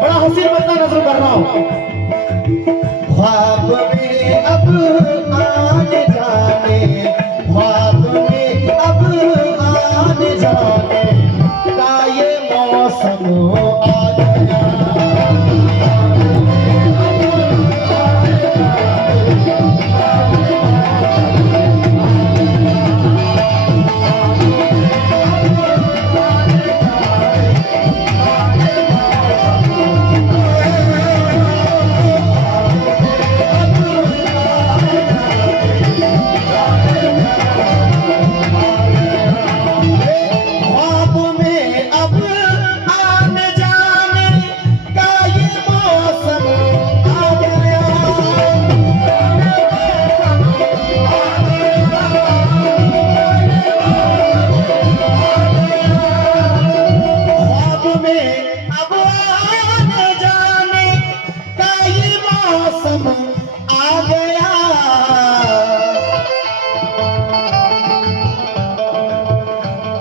बड़ा हसीन बंदा नजर कर रहा हूं। ख्वाब में अब आने जाने, ख्वाब में अब आने जाने का ये मौसम आ गया।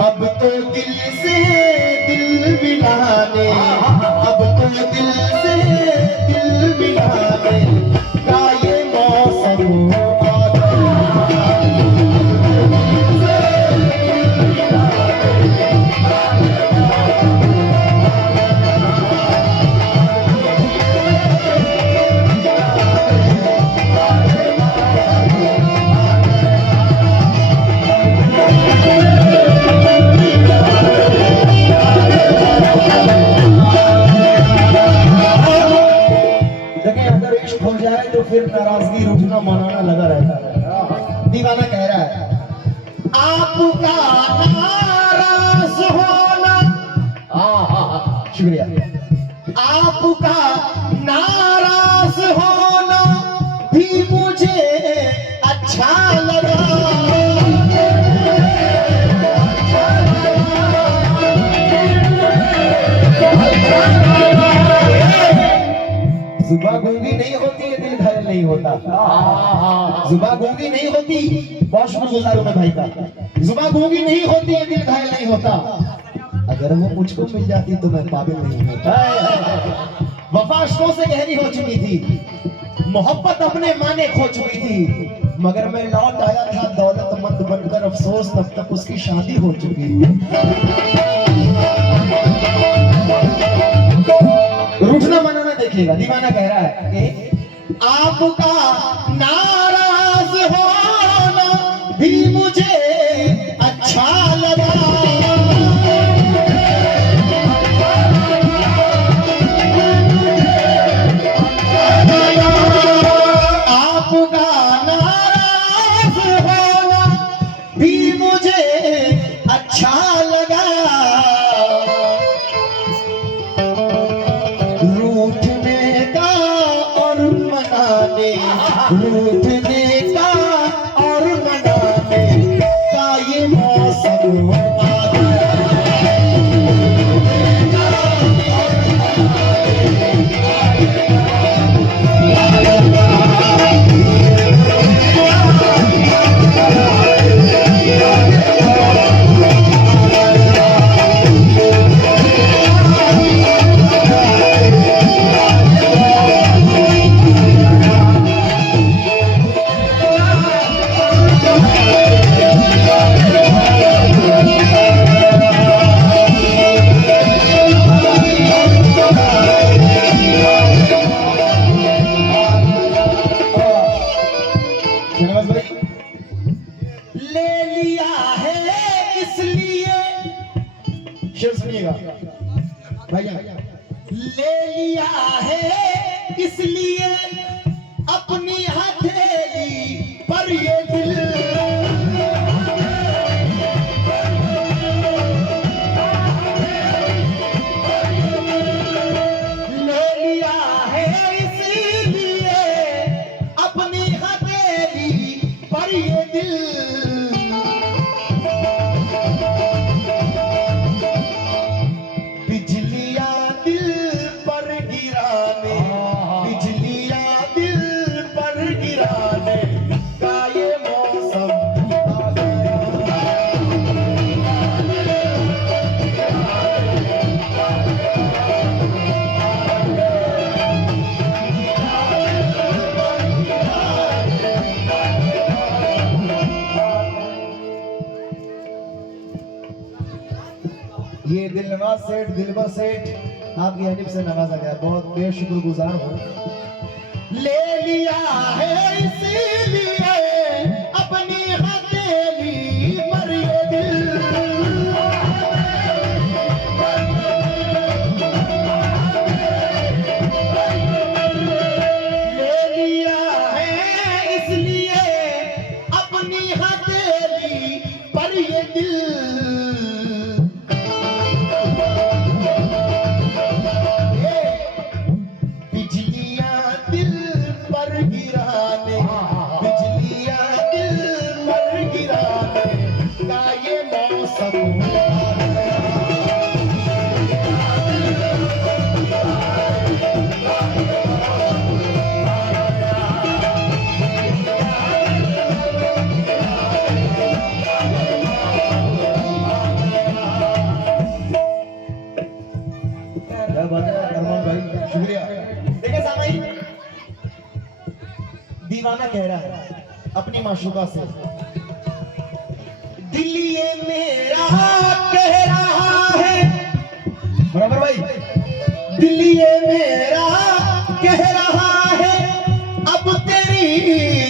अब तो दिल से दिल मिलाने, अब तो दिल से दिल मिलाने का ये मौसम आ गया। हो जाए तो फिर नाराजगी रूठना मनाना लगा रहता है। दीवाना कह रहा है आपका नाराज होना, शुक्रिया, आपका नाराज होना भी मुझे अच्छा लगा। जुबान गूंगी नहीं होती है, दिल घायल नहीं होता। जुबान गूंगी नहीं होती, बहुत शुक्रगुजार हूं मैं भाई का। जुबान गूंगी नहीं होती है, दिल घायल नहीं होता। अगर वो मुझको मिल जाती तो मैं पागल नहीं होता। वफा अश्कों से गहरी हो चुकी थी, मोहब्बत अपने माने खो चुकी थी, मगर मैं लौट आया था दौलतमंद बनकर, अफसोस तब तक उसकी शादी हो चुकी थी। रूठना मनाना देखिएगा, दीवाना कह रहा है कि आपका नाराज होना भी मुझे अच्छा लगा। आपका नाराज होना भी मुझे अच्छा लगा। रूठने का और मनाने, रूठने का और मनाने का ये मौसम आ गया। ले लिया है इसलिए, शेर सुनिएगा भैया, ले लिया है इसलिए अपनी हथेली पर ये दिल, ले लिया है इसलिए अपनी हथेली पर ये दिल। बिजलियां दिल पर गिराने, बिजलियां दिल पर गिराने का ये दिलनवाज सेठ, दिलबर सेठ, आपकी हनीफ से नवाजा गया, बहुत बेशुक्रगुजार हूँ। ले लिया है इसीलिए अपनी हथेली पर ये दिल, ले लिया है इसलिए अपनी हथेली पर ये दिल। बिजलियां दिल पर गिराने, बिजलियां दिल पर गिराने का ये मौसम आ गया। क्या बात है अरमान भाई, शुक्रिया। देखिए सामाई, दीवाना कह रहा है अपनी माशूका से, दिल ये मेरा कह रहा है, बराबर भाई, दिल ये मेरा कह रहा है अब तेरी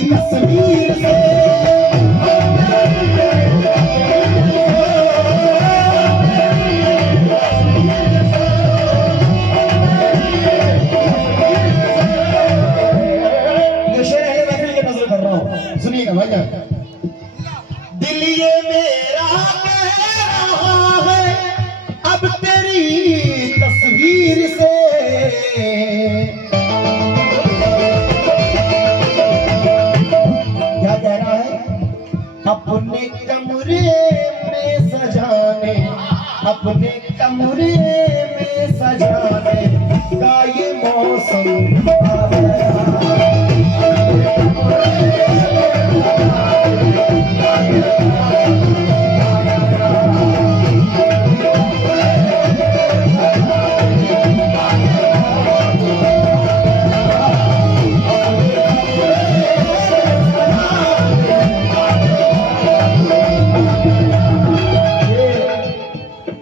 तस्वीर से, सुनिएगा भाई, दिल ये मेरा कह रहा है अब तेरी तस्वीर से, क्या कह रहा है, अपने कमरे में सजाने, अपने कमरे में सजाने का ये मौसम आ गया।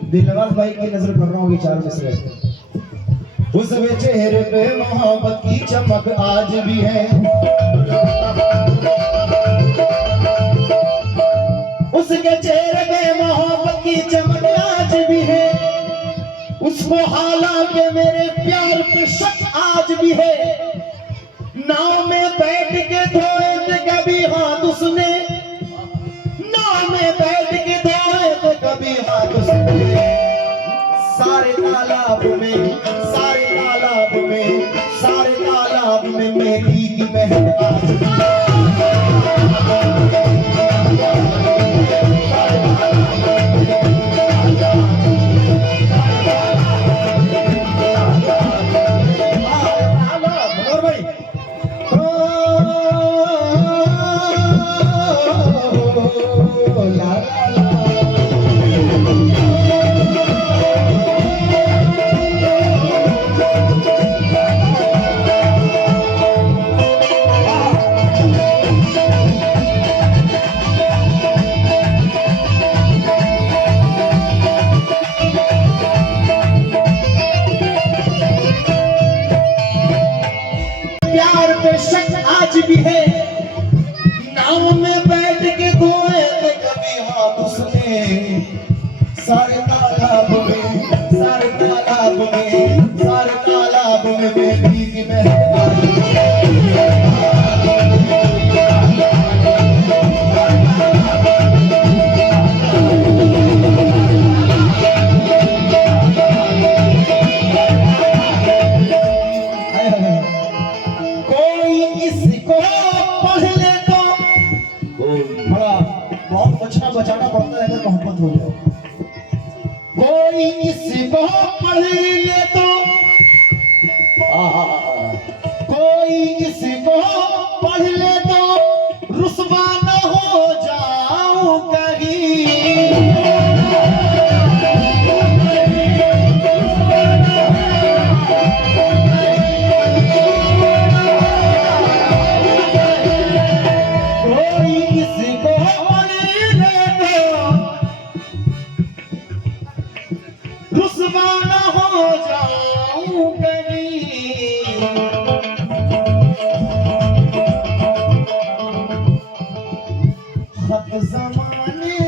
दिलनवाज भाई की नजर कर रहा हूँ विचार में से, उसके चेहरे पे मोहब्बत की चमक आज भी है, उसके चेहरे पे मोहब्बत की चमक आज भी है, उसको हालांकि मेरे प्यार पे शक आज भी है, नाव में बैठ के धोए थे कभी हाथ उसने, नाव में बैठ के धोए थे कभी हाथ उसने, सारे तालाब में, सारे तालाब में, सारे तालाब में मेरी की महक आज भी है। आज भी है, नाव में बैठ के धोए थे कभी हाथ उसने, सारे तालाब में, सारे तालाब में, सारे तालाब में मेरी की महक आई है। बचाना पड़ता है अगर मोहब्बत हो जाए, कोई इसको पढ़ ले तो, कोई इसको पढ़ ले तो रुस्वा न हो जाऊं कहीं, कोई इसको रुस्वा न हो जाऊं कहीं, हक जमाने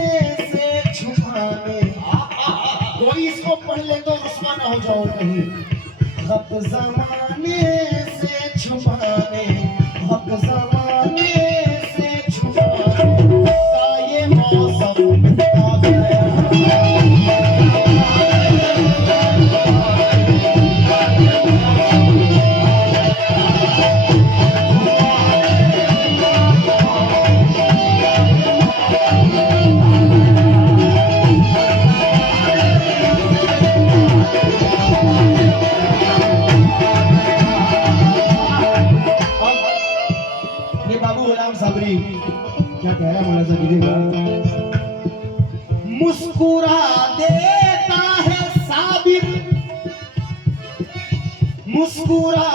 से छुपाने, कोई इसको पढ़ ले तो रुस्वा न हो जाओ कहीं, हक जमाने से छुपाने, हक जमाने से छुपाने का ये मौसम आ गया। क्या कह रहा है मौलाना कीजिएगा। मुस्कुरा देता है साबिर, मुस्कुरा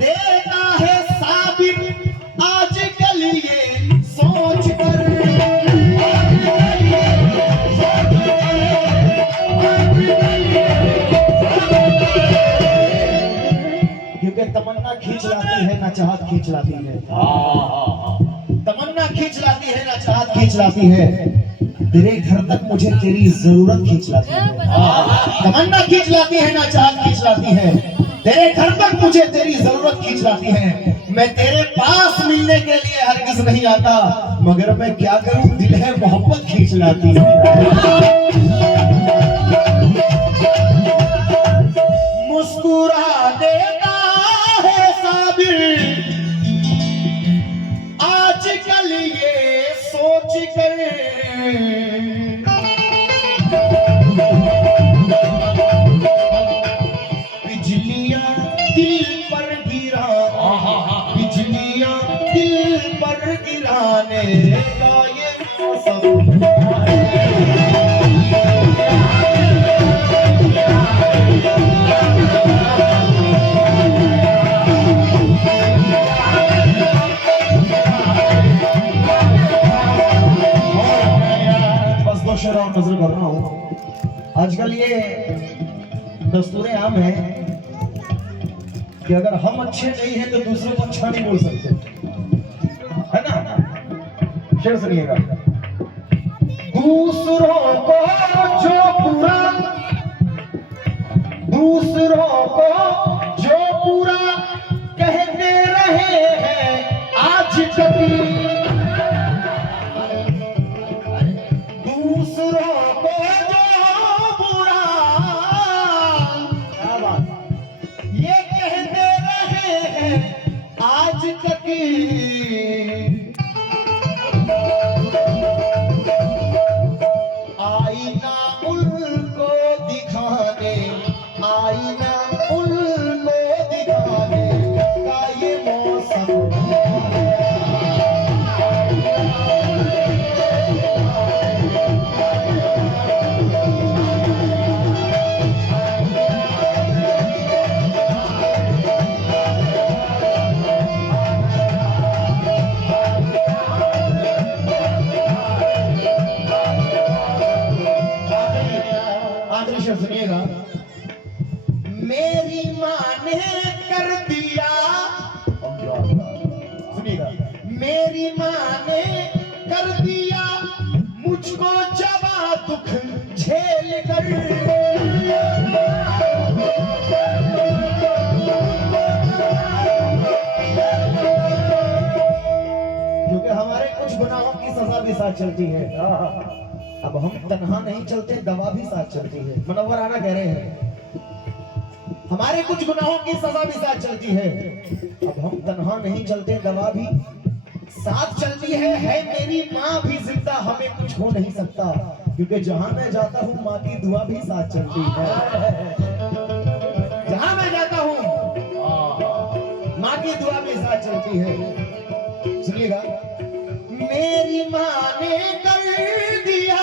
देता है साबिर, आजकल ये सोच कर, क्योंकि तमन्ना खींच लाती है ना चाहत खींच लाती है, तमन्ना खींच लाती है ना चाहत खींच लाती है, तेरे घर तक मुझे तेरी जरूरत खींच लाती है। तमन्ना खींच लाती है ना चाहत खींच लाती है, तेरे घर तक मुझे तेरी जरूरत खींच लाती है। मैं तेरे पास मिलने के लिए हरगिज नहीं आता, मगर मैं क्या करूं, दिल है मोहब्बत खींच लाती है। मुस्कुरा देता है साबिर, आजकल ये सोच कर, बिजलियां दिल पर गिरा, बिजलियां दिल पर गिराने का ये मौसम शेर और नजर कर रहा हूँ। आजकल ये दस्तूर आम है कि अगर हम अच्छे नहीं हैं तो दूसरों को अच्छा नहीं बोल सकते, है ना? शेर सुनिएगा। दूसरों को जो पूरा, दूसरों को जो पूरा कहते रहे हैं आज कभी, दूसरों को जो बुरा ये कहते रहे हैं आज तक, आईना उनको दिखाने, आईना उनको दिखाने का ये मौसम सुनिएगा। मेरी माँ ने कर दिया, सुनिएगा, मेरी माँ ने कर दिया मुझको जवा दुख झेल कर, क्योंकि हमारे कुछ गुनाहों की सजा भी साथ चलती है। अब हम तन्हा नहीं चलते, दवा भी साथ चलती है। मुनव्वर आना कह रहे हैं हमारे कुछ गुनाहों की सजा भी साथ चलती है। अब हम तन्हा नहीं चलते, दवा भी साथ चलती है मेरी माँ भी जिंदा, हमें कुछ हो नहीं सकता, क्योंकि जहां मैं जाता हूँ माँ की दुआ भी साथ चलती है। जहां मैं जाता हूँ माँ की दुआ भी साथ चलती है। सुनिएगा। मेरी माँ ने कर दिया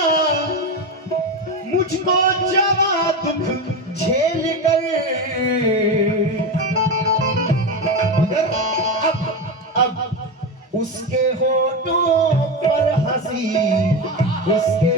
मुझको जवा दुख झेल कर, मगर अब उसके होठों पर हंसी, उसके